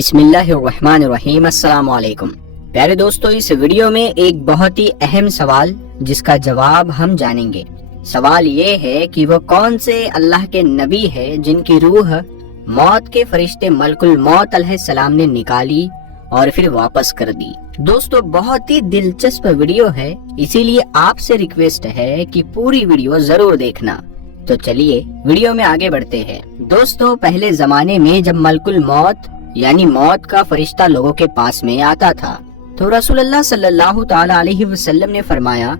बिस्मिल्लाहिर्रहमानिर्रहीम। अस्सलाम वालेकुम। प्यारे दोस्तों, इस वीडियो में एक बहुत ही अहम सवाल जिसका जवाब हम जानेंगे। सवाल ये है कि वो कौन से अल्लाह के नबी है जिनकी रूह मौत के फरिश्ते मलकुल मौत अलैहिस्सलाम ने निकाली और फिर वापस कर दी। दोस्तों, बहुत ही दिलचस्प वीडियो है, इसीलिए आपसे रिक्वेस्ट है कि पूरी वीडियो जरूर देखना। तो चलिए वीडियो में आगे बढ़ते हैं। दोस्तों, पहले जमाने में जब मलकुल मौत यानी मौत का फरिश्ता लोगों के पास में आता था तो रसूलुल्लाह सल्लल्लाहु ताला अलैहि वसल्लम ने फरमाया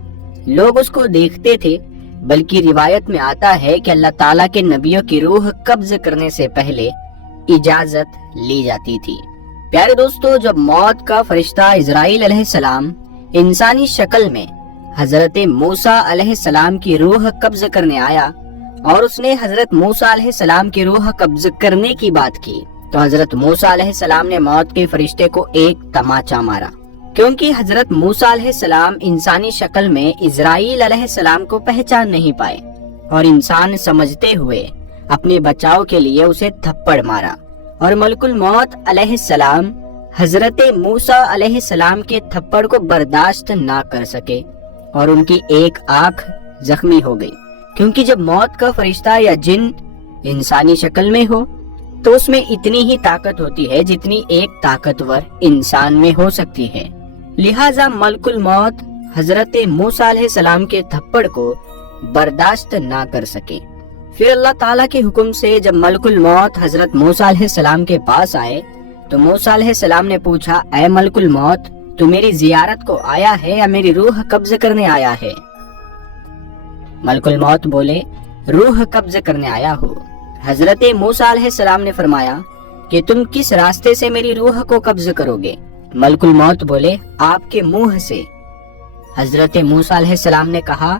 लोग उसको देखते थे, बल्कि रिवायत में आता है कि अल्लाह ताला के नबियों की रूह कब्ज करने से पहले इजाजत ली जाती थी। प्यारे दोस्तों, जब मौत का फरिश्ता इजराइल अलैहिस्सलाम इंसानी शक्ल में हजरत मूसा अलैहिस्सलाम की रूह कब्ज करने आया और उसने हजरत मूसा अलैहिस्सलाम की रूह कब्ज करने की बात की तो हजरत मूसा अलैहिस्सलाम ने मौत के फरिश्ते को एक तमाचा मारा, क्योंकि हजरत मूसा अलैहिस्सलाम इंसानी शक्ल में इजराइल अलैहिस्सलाम को पहचान नहीं पाए और इंसान समझते हुए अपने बचाव के लिए उसे थप्पड़ मारा और मलकुल मौत अलैहिस्सलाम हजरत मूसा अलैहिस्सलाम के थप्पड़ को बर्दाश्त ना कर सके और उनकी एक आंख जख्मी हो गई, क्योंकि जब मौत का फरिश्ता या जिन इंसानी शक्ल में हो तो उसमें इतनी ही ताकत होती है जितनी एक ताकतवर इंसान में हो सकती है। लिहाजा मलकुल मौत हजरत मूसा अलैहिस्सलाम के थप्पड़ को बर्दाश्त ना कर सके। फिर अल्लाह ताला के हुक्म से जब मलकुल मौत हजरत मूसा अलैहिस्सलाम के पास आए तो मूसा अलैहिस्सलाम ने पूछा, ऐ मलकुल मौत, तू मेरी जियारत को आया है या मेरी रूह कब्ज करने आया है? मलकुल मौत बोले, रूह कब्ज करने आया हूँ। हजरत मूसा अलैहिस्सलाम ने फरमाया कि तुम किस रास्ते से मेरी रूह को कब्ज करोगे? मलकुल मौत बोले, आपके मुंह से। हजरत मूसा अलैहिस्सलाम ने कहा,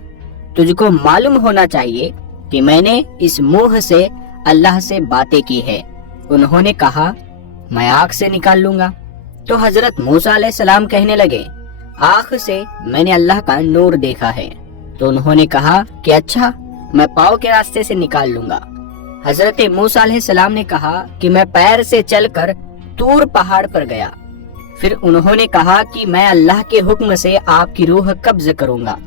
तुझको मालूम होना चाहिए कि मैंने इस मुंह से अल्लाह से बातें की है। उन्होंने कहा, मैं आँख से निकाल लूंगा। तो हजरत मूसा अलैहिस्सलाम कहने लगे, आँख से मैंने अल्लाह का नूर देखा है। तो उन्होंने कहा कि अच्छा, मैं पाँव के रास्ते से निकाल लूंगा। हजरत मूसा अलैहिस्सलाम ने कहा कि मैं पैर से चलकर तूर पहाड़ पर गया। फिर उन्होंने कहा कि मैं अल्लाह के हुक्म से आपकी रूह कब्ज करूंगा।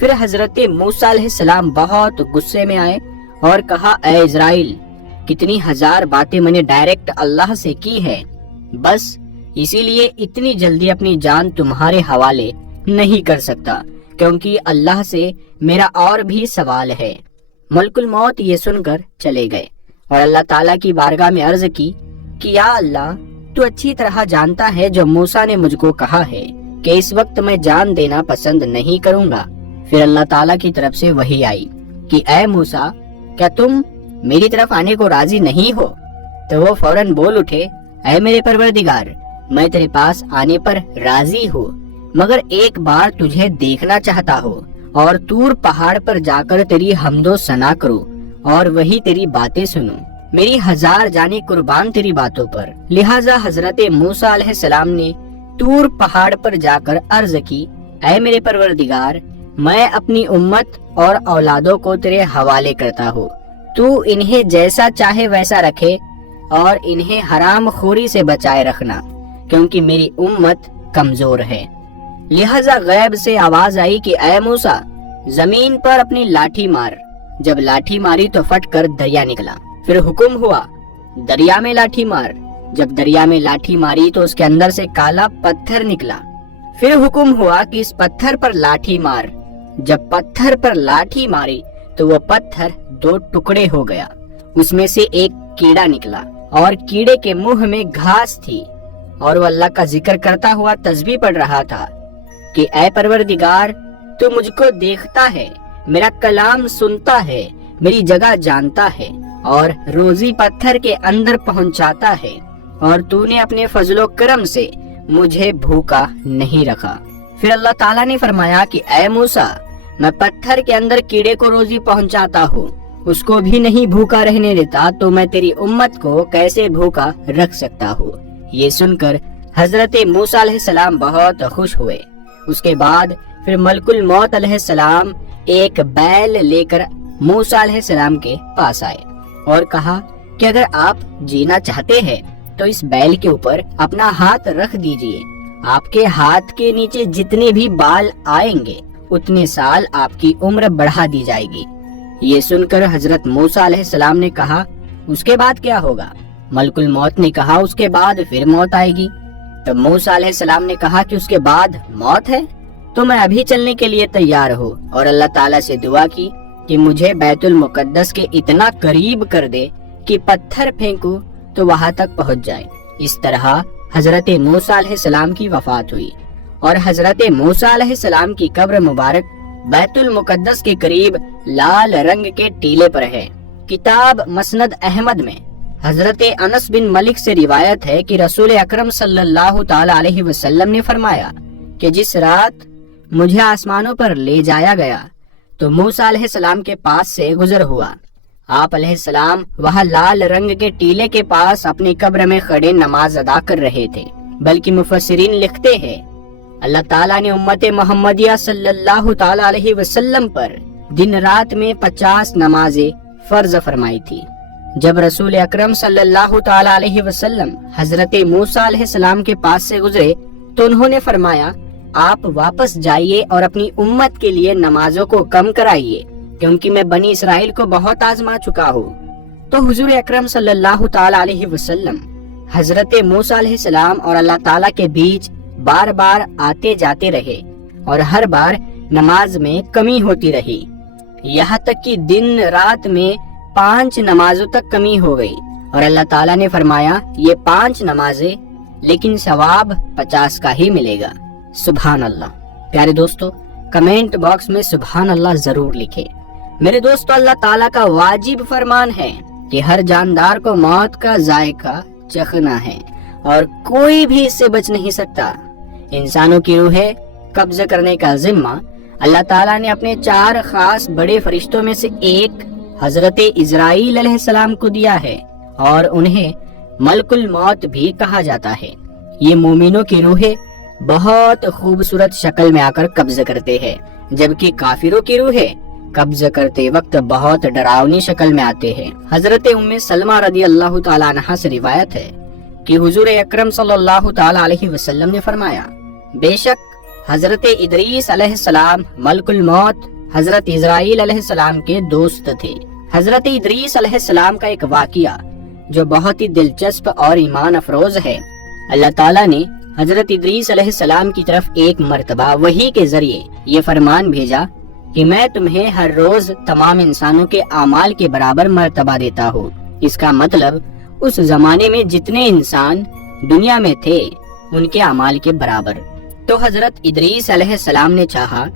फिर हजरत मूसा अलैहिस्सलाम बहुत गुस्से में आए और कहा, ऐ इजराइल, कितनी हजार बातें मैंने डायरेक्ट अल्लाह से की है, बस इसीलिए इतनी जल्दी अपनी जान तुम्हारे हवाले नहीं कर सकता, क्योंकि अल्लाह से मेरा और भी सवाल है। मलकुल मौत ये सुनकर चले गए और अल्लाह ताला की बारगाह में अर्ज की कि या अल्लाह, तू अच्छी तरह जानता है जो मूसा ने मुझको कहा है कि इस वक्त मैं जान देना पसंद नहीं करूंगा। फिर अल्लाह ताला की तरफ से वही आई कि ऐ मूसा, क्या तुम मेरी तरफ आने को राजी नहीं हो? तो वो फौरन बोल उठे, ऐ मेरे परवरदिगार, मैं तेरे पास आने पर राजी हूँ, मगर एक बार तुझे देखना चाहता हूँ और तूर पहाड़ पर जाकर तेरी हमदो सना करूं और वही तेरी बातें सुनूं। मेरी हजार जाने कुर्बान तेरी बातों पर। लिहाजा हजरत मूसा अलैहिस्सलाम ने तूर पहाड़ पर जाकर अर्ज की, ऐ मेरे परवरदिगार, मैं अपनी उम्मत और औलादों को तेरे हवाले करता हूँ। तू इन्हें जैसा चाहे वैसा रखे और इन्हें हराम खोरी से बचाए रखना, क्योंकि मेरी उम्मत कमजोर है। लिहाजा गैब से आवाज आई कि ऐ मूसा, जमीन पर अपनी लाठी मार। जब लाठी मारी तो फटकर दरिया निकला। फिर हुक्म हुआ, दरिया में लाठी मार। जब दरिया में लाठी मारी तो उसके अंदर से काला पत्थर निकला। फिर हुक्म हुआ कि इस पत्थर पर लाठी मार। जब पत्थर पर लाठी मारी तो वो पत्थर दो टुकड़े हो गया। उसमें से एक कीड़ा निकला और कीड़े के मुंह में घास थी और वो अल्लाह का जिक्र करता हुआ तस्बीह पढ़ रहा था कि ऐ परवरदिगार, तू मुझको देखता है, मेरा कलाम सुनता है, मेरी जगह जानता है और रोजी पत्थर के अंदर पहुंचाता है, और तूने अपने फजलो करम से मुझे भूखा नहीं रखा। फिर अल्लाह ताला ने फरमाया कि ऐ मूसा, मैं पत्थर के अंदर कीड़े को रोजी पहुंचाता हूँ, उसको भी नहीं भूखा रहने देता, तो मैं तेरी उम्मत को कैसे भूखा रख सकता हूँ? ये सुनकर हजरत मूसा अलैहिस्सलाम बहुत खुश हुए। उसके बाद फिर मलकुल मौत अलैहिस्सलाम एक बैल लेकर मूसा अलैहिस्सलाम के पास आए और कहा कि अगर आप जीना चाहते हैं तो इस बैल के ऊपर अपना हाथ रख दीजिए, आपके हाथ के नीचे जितने भी बाल आएंगे उतने साल आपकी उम्र बढ़ा दी जाएगी। ये सुनकर हजरत मूसा अलैहिस्सलाम ने कहा, उसके बाद क्या होगा? मलकुल मौत ने कहा, उसके बाद फिर मौत आएगी। तब मूसा अलैहिस्सलाम ने कहा कि उसके बाद मौत है तो मैं अभी चलने के लिए तैयार हूँ, और अल्लाह ताला से दुआ की कि मुझे बैतुल मुकद्दस के इतना करीब कर दे कि पत्थर फेंकूं तो वहां तक पहुंच जाए। इस तरह हजरत मूसा अलैहिस्सलाम की वफात हुई और हजरत मूसा अलैहिस्सलाम की कब्र मुबारक बैतुल मुकद्दस के करीब लाल रंग के टीले पर है। किताब मसनद अहमद में हजरत अनस बिन मलिक से रिवायत है कि रसूल अकरम सल्लल्लाहु ताला अलैहि वसल्लम ने फरमाया कि जिस रात मुझे आसमानों पर ले जाया गया तो मूसा अलैहिस्सलाम के पास से गुजर हुआ। आप अलैहिस्सलाम वहाँ लाल रंग के टीले के पास अपनी कब्र में खड़े नमाज अदा कर रहे थे। बल्कि मुफस्सिरीन लिखते हैं, अल्लाह ताला ने उम्मत मोहम्मदिया सल्लल्लाहु ताला अलैहि वसल्लम पर दिन रात में 50 नमाजें फर्ज फरमाई थी। जब रसूल अकरम सल्लल्लाहु ताला अलैहि वसल्लम हजरत मूसा अलैहिस्सलाम के पास से गुजरे तो उन्होंने फरमाया, आप वापस जाइए और अपनी उम्मत के लिए नमाजों को कम कराइए, क्योंकि मैं बनी इसराइल को बहुत आजमा चुका हूँ। तो हुजूर अकरम सल्लल्लाहु ताला अलैहि वसल्लम हजरत मूसा अलैहिस्सलाम और अल्लाह ताला के बीच बार बार आते जाते रहे और हर बार नमाज में कमी होती रही, यहाँ तक कि दिन रात में 5 नमाजों तक कमी हो गई। और अल्लाह ताला ने फरमाया, ये 5 नमाजें, लेकिन सवाब 50 का ही मिलेगा। सुभान अल्लाह। प्यारे दोस्तों, कमेंट बॉक्स में सुभान अल्लाह जरूर लिखें। मेरे दोस्तों, अल्लाह ताला का वाजिब फरमान है कि हर जानदार को मौत का जायका चखना है और कोई भी इससे बच नहीं सकता। इंसानों की रूहें कब्ज करने का जिम्मा अल्लाह ताला ने अपने 4 खास बड़े फरिश्तों में से एक हजरत इजराइल अलैहिस्सलाम को दिया है और उन्हें मलकुल मौत भी कहा जाता है। ये मोमिनों की रूहें बहुत खूबसूरत शक्ल में आकर कब्ज करते हैं, जबकि काफिरों की रूहें कब्ज करते वक्त बहुत डरावनी शक्ल में आते हैं। हजरत उम्मे सलमा रदी अल्लाह ताला अन्हा से रिवायत है कि हुजूर अकरम सल्लल्लाहु ताला अलैहि वसल्लम ने फरमाया, बेशक हजरत इदरीस अलैहिस्सलाम मलकुल मौत हजरत इजराइल अलैहिस्सलाम के दोस्त थे। हजरत इदरीस अलैहिस्सलाम का एक वाकिया जो बहुत ही दिलचस्प और ईमान अफरोज है। अल्लाह ताला ने हजरत इदरीस अलैहिस्सलाम की तरफ एक मर्तबा वही के जरिए ये फरमान भेजा कि मैं तुम्हें हर रोज तमाम इंसानों के आमाल के बराबर मर्तबा देता हूँ। इसका मतलब उस जमाने में जितने इंसान दुनिया में थे उनके आमाल के बराबर। तो हजरत इदरीस अलैहिस्सलाम ने चाहा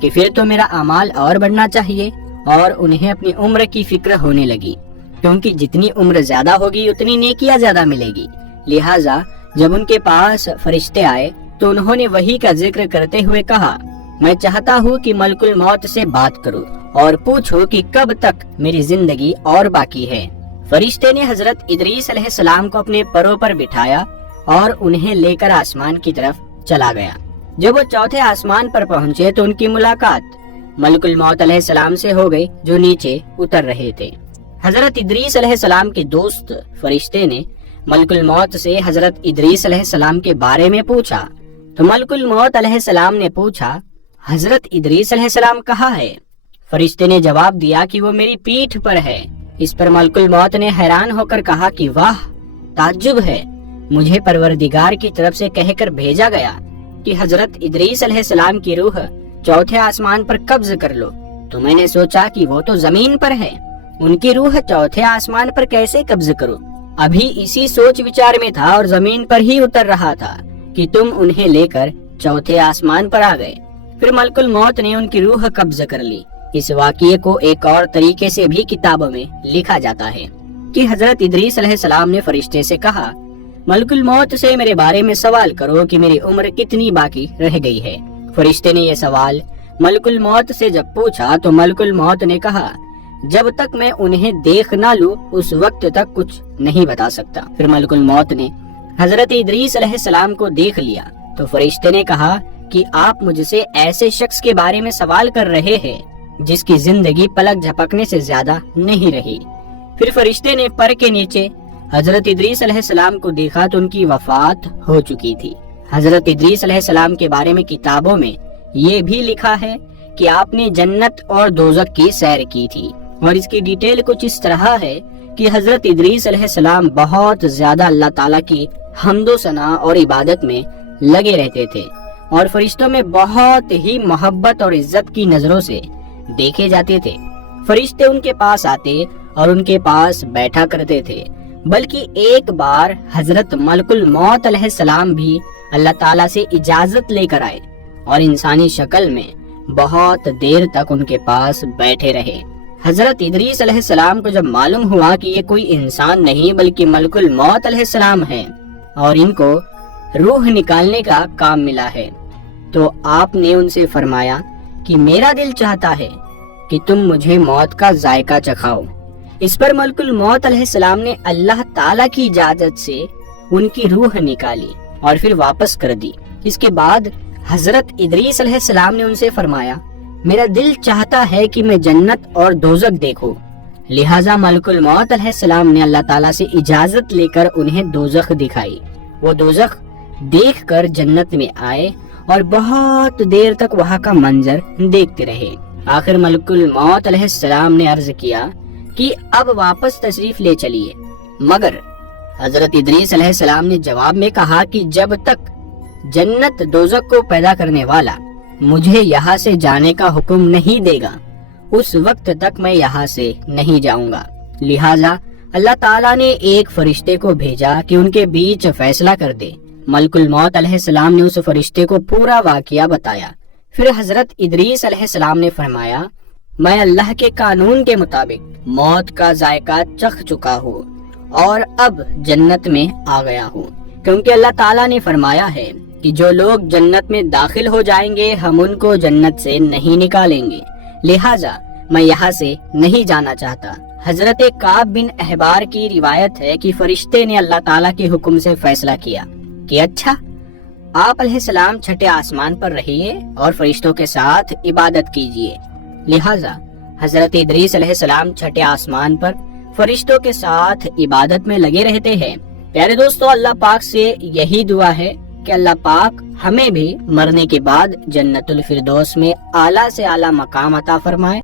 कि फिर तो मेरा अमाल और बढ़ना चाहिए, और उन्हें अपनी उम्र की फिक्र होने लगी, क्योंकि जितनी उम्र ज्यादा होगी उतनी नेकियां ज्यादा मिलेगी। लिहाजा जब उनके पास फरिश्ते आए तो उन्होंने वही का जिक्र करते हुए कहा, मैं चाहता हूँ कि मलकुल मौत से बात करूँ और पूछो कि कब तक मेरी जिंदगी और बाकी है। फरिश्ते ने हजरत इदरीस अलैहिस्सलाम को अपने परों पर बिठाया और उन्हें लेकर आसमान की तरफ चला गया। जब वो चौथे आसमान पर पहुँचे तो उनकी मुलाकात मलकुल मौत अलैहिस्सलाम से हो गई, जो नीचे उतर रहे थे। हजरत इदरीस अलैहिस्सलाम के दोस्त फरिश्ते ने मलकुल मौत से हजरत इदरीस अलैहिस्सलाम के बारे में पूछा तो मलकुल मौत अलैहिस्सलाम ने पूछा, हजरत इदरीस अलैहिस्सलाम कहाँ है? फरिश्ते ने जवाब दिया कि वो मेरी पीठ पर है। इस पर मलकुल मौत ने हैरान होकर कहा कि वाह, ताज्जुब है, मुझे परवरदिगार की तरफ से कहकर भेजा गया कि हजरत इदरीस अलैहिस्सलाम की रूह चौथे आसमान पर कब्ज कर लो, तो मैंने सोचा कि वो तो जमीन पर है, उनकी रूह चौथे आसमान पर कैसे कब्ज करूं? अभी इसी सोच विचार में था और जमीन पर ही उतर रहा था कि तुम उन्हें लेकर चौथे आसमान पर आ गए। फिर मलकुल मौत ने उनकी रूह कब्ज कर ली। इस वाक़ये को एक और तरीके से भी किताबों में लिखा जाता है कि हजरत इदरीस अलैहिस्सलाम ने फरिश्ते से कहा, मलकुल मौत से मेरे बारे में सवाल करो कि मेरी उम्र कितनी बाकी रह गई है। फरिश्ते ने यह सवाल मलकुल मौत से जब पूछा तो मलकुल मौत ने कहा, जब तक मैं उन्हें देख ना लूं उस वक्त तक कुछ नहीं बता सकता। फिर मलकुल मौत ने हजरत इदरीस अलैहिस्सलाम को देख लिया तो फरिश्ते ने कहा कि आप मुझसे ऐसे शख्स के बारे में सवाल कर रहे हैं जिसकी जिंदगी पलक झपकने से ज्यादा नहीं रही। फिर फरिश्ते ने पर के नीचे حضرت ادریس علیہ السلام کو دیکھا تو ان کی وفات ہو چکی تھی۔ حضرت ادریس علیہ السلام کے بارے میں کتابوں میں یہ بھی لکھا ہے کہ آپ نے جنت اور دوزخ کی سیر کی تھی، اور اس کی ڈیٹیل کچھ اس طرح ہے کہ حضرت ادریس علیہ السلام بہت زیادہ اللہ تعالیٰ کی حمد و ثنا اور عبادت میں لگے رہتے تھے، اور فرشتوں میں بہت ہی محبت اور عزت کی نظروں سے دیکھے جاتے تھے۔ فرشتے ان کے پاس آتے اور ان کے پاس بیٹھا کرتے تھے، بلکہ ایک بار حضرت ملک الموت علیہ السلام بھی اللہ تعالیٰ سے اجازت لے کر آئے اور انسانی شکل میں بہت دیر تک ان کے پاس بیٹھے رہے۔ حضرت ادریس علیہ السلام کو جب معلوم ہوا کہ یہ کوئی انسان نہیں بلکہ ملک الموت علیہ السلام ہے اور ان کو روح نکالنے کا کام ملا ہے، تو آپ نے ان سے فرمایا کہ میرا دل چاہتا ہے کہ تم مجھے موت کا ذائقہ چکھاؤ۔ اس پر ملک الموت علیہ السلام نے اللہ تعالیٰ کی اجازت سے ان کی روح نکالی اور پھر واپس کر دی۔ اس کے بعد حضرت ادریس علیہ السلام نے ان سے فرمایا، میرا دل چاہتا ہے کہ میں جنت اور دوزخ دیکھوں۔ لہٰذا ملک الموت علیہ السلام نے اللہ تعالیٰ سے اجازت لے کر انہیں دوزخ دکھائی۔ وہ دوزخ دیکھ کر جنت میں آئے اور بہت دیر تک وہاں کا منظر دیکھتے رہے۔ آخر ملک الموت علیہ السلام نے عرض کیا کہ اب واپس تشریف لے چلیے، مگر حضرت ادریس علیہ السلام نے جواب میں کہا کہ جب تک جنت دوزخ کو پیدا کرنے والا مجھے یہاں سے جانے کا حکم نہیں دے گا، اس وقت تک میں یہاں سے نہیں جاؤں گا۔ لہٰذا اللہ تعالیٰ نے ایک فرشتے کو بھیجا کہ ان کے بیچ فیصلہ کر دے۔ ملک الموت علیہ السلام نے اس فرشتے کو پورا واقعہ بتایا۔ پھر حضرت ادریس علیہ السلام نے فرمایا، میں اللہ کے قانون کے مطابق موت کا ذائقہ چکھ چکا ہوں اور اب جنت میں آ گیا ہوں، کیونکہ اللہ تعالیٰ نے فرمایا ہے کہ جو لوگ جنت میں داخل ہو جائیں گے ہم ان کو جنت سے نہیں نکالیں گے، لہٰذا میں یہاں سے نہیں جانا چاہتا۔ حضرت کعب بن احبار کی روایت ہے کہ فرشتے نے اللہ تعالیٰ کے حکم سے فیصلہ کیا کہ اچھا، آپ علیہ السلام چھٹے آسمان پر رہیے اور فرشتوں کے ساتھ عبادت کیجیے۔ لہٰذا حضرت ادریس علیہ السلام چھٹے آسمان پر فرشتوں کے ساتھ عبادت میں لگے رہتے ہیں۔ پیارے دوستو، اللہ پاک سے یہی دعا ہے کہ اللہ پاک ہمیں بھی مرنے کے بعد جنت الفردوس میں اعلیٰ سے اعلیٰ مقام عطا فرمائے۔